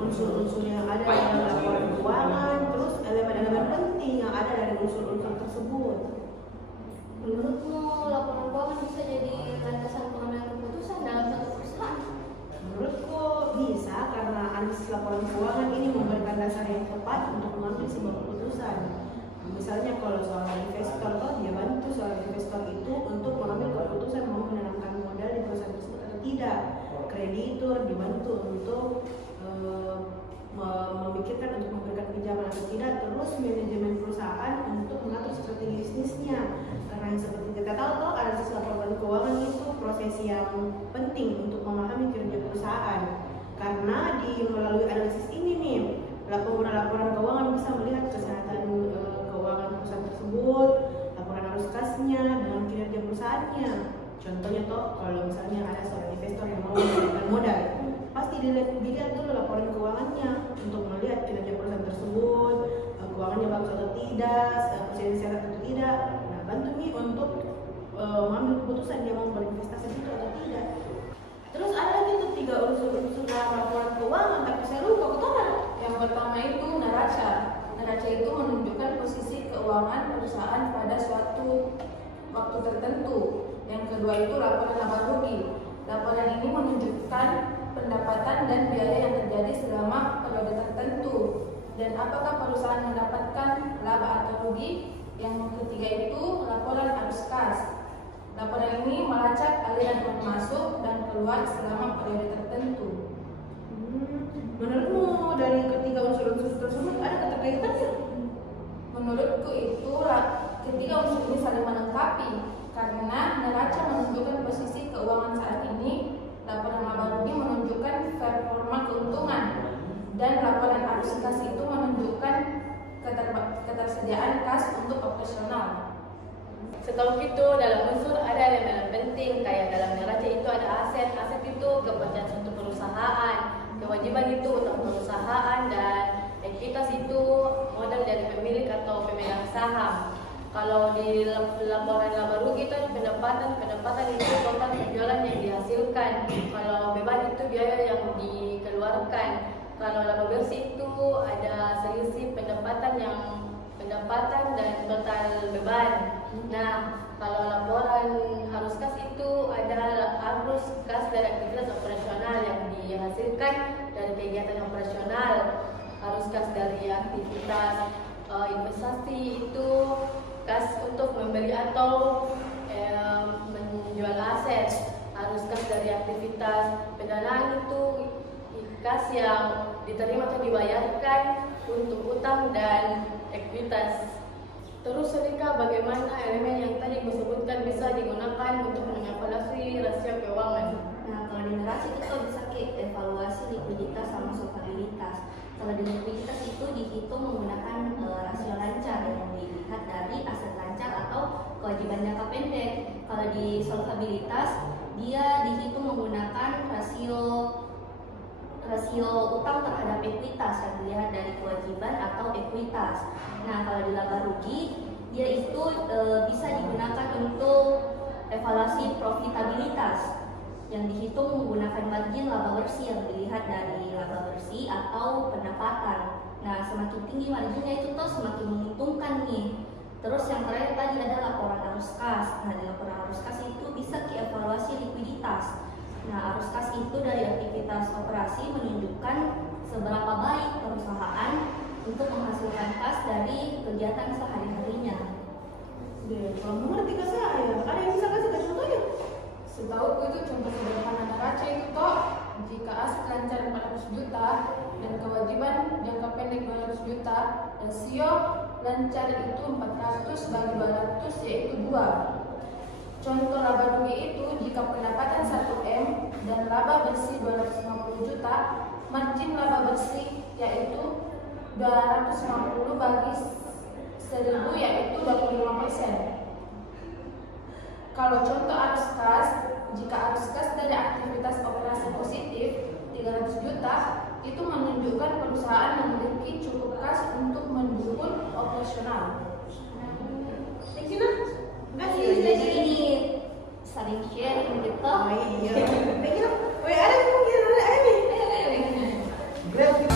unsur-unsur yang ada dalam laporan keuangan, terus elemen-elemen penting yang ada dari unsur-unsur tersebut. Menurutmu laporan keuangan bisa jadi landasan pengambilan keputusan dalam satu perusahaan? Menurutku bisa, karena analisis laporan keuangan ini memberikan dasar yang tepat untuk mengambil sebuah keputusan. Misalnya kalau seorang investor, dia bantu seorang investor itu untuk mengambil keputusan mau menanamkan modal di perusahaan tersebut atau tidak. Kreditur dibantu untuk memikirkan untuk memberikan pinjaman atau tidak. Terus manajemen perusahaan untuk mengatur strategi bisnisnya. Karena yang seperti kita tahu, analisis laporan keuangan itu proses yang penting untuk memahami kinerja perusahaan. Karena melalui analisis ini nih, pengguna laporan keuangan bisa melihat kesehatan keuangan perusahaan tersebut, laporan arus kasnya dengan kinerja perusahaannya. Contohnya kalau misalnya ada seorang investor yang mau memberikan modal, pasti dilihat dulu laporan keuangannya untuk melihat kinerja perusahaan tersebut, keuangannya bagus atau tidak, perusahaan sehat atau tidak. Nah, bantu nih untuk mengambil keputusan dia mau berinvestasi itu atau tidak. Terus ada lagi tuh 3 unsur dalam laporan keuangan, tapi saya lupa ketahuan. Yang pertama itu neraca. Neraca itu menunjukkan posisi keuangan perusahaan pada suatu waktu tertentu. Yang kedua itu laporan laba rugi. Laporan ini menunjukkan pendapatan dan biaya yang terjadi selama periode tertentu dan apakah perusahaan mendapatkan laba atau rugi. Yang ketiga itu laporan arus kas. Laporan ini melacak aliran uang masuk dan keluar selama periode tertentu. Menurutmu dari ketiga unsur-unsur tersebut ada keterkaitannya? Menurutku itu ketiga unsur ini saling melengkapi, karena neraca menunjukkan posisi keuangan saat ini, laporan laba rugi menunjukkan performa keuntungan, dan laporan arus kas itu menunjukkan ketersediaan kas untuk operasional. Setahu itu dalam unsur ada elemen penting, kayak dalam neraca itu ada aset itu kepentingan suatu perusahaan, kewajiban itu utang perusahaan, dan ekuitas itu modal dari pemilik atau pemegang saham. Kalau di laporan laba rugi itu pendapatan itu total penjualan yang dihasilkan. Kalau beban itu biaya yang dikeluarkan. Kalau laba bersih itu ada selisih pendapatan dan total beban. Nah, kalau laporan arus kas itu ada arus kas dari aktivitas operasional yang dihasilkan dari kegiatan operasional. Arus kas dari aktivitas investasi itu kas untuk membeli atau menjual aset. Arus kas dari aktivitas pendanaan itu kas yang diterima atau dibayarkan untuk utang dan ekuitas. Terus Rika, bagaimana elemen yang tadi disebutkan bisa digunakan untuk mengevaluasi rasio keuangan? Nah, kalau di neraca itu bisa evaluasi likuiditas sama solvabilitas. Kalau di likuiditas itu dihitung menggunakan rasio lancar yang dilihat dari aset lancar atau kewajiban jangka pendek. Kalau di solvabilitas dia dihitung menggunakan rasio utang terhadap ekuitas yang dilihat dari kewajiban atau ekuitas. Nah, kalau di laba rugi dia itu bisa digunakan untuk evaluasi profitabilitas yang dihitung menggunakan margin laba bersih yang dilihat dari laba bersih atau pendapatan. Nah, semakin tinggi marginnya itu semakin menguntungkan nih. Terus yang terakhir tadi ada laporan arus kas. Nah, di laporan arus kas itu bisa dievaluasi likuiditas. Nah, arus kas itu dari aktivitas operasi menunjukkan seberapa baik perusahaan untuk menghasilkan kas dari kegiatan sehari-harinya. Kalau mengerti ke saya, ada yang bisa kasih contohnya? Setahu itu contoh sederhana neraca itu jika aset lancar 400 juta dan kewajiban jangka pendek 200 juta, rasio lancar itu 400 bagi 200 yaitu 2. Contoh laba rugi itu jika pendapatan 1M dan laba bersih 250 juta, margin laba bersih yaitu 250 bagi 1000 yaitu 25%. Kalau contoh arus kas, jika arus kas dari aktivitas operasi positif 300 juta, itu menunjukkan perusahaan memiliki cukup kas untuk mendukung operasional. Jadi ini saling sharing gitu. Iya. Ada mungkin ada ini. Grab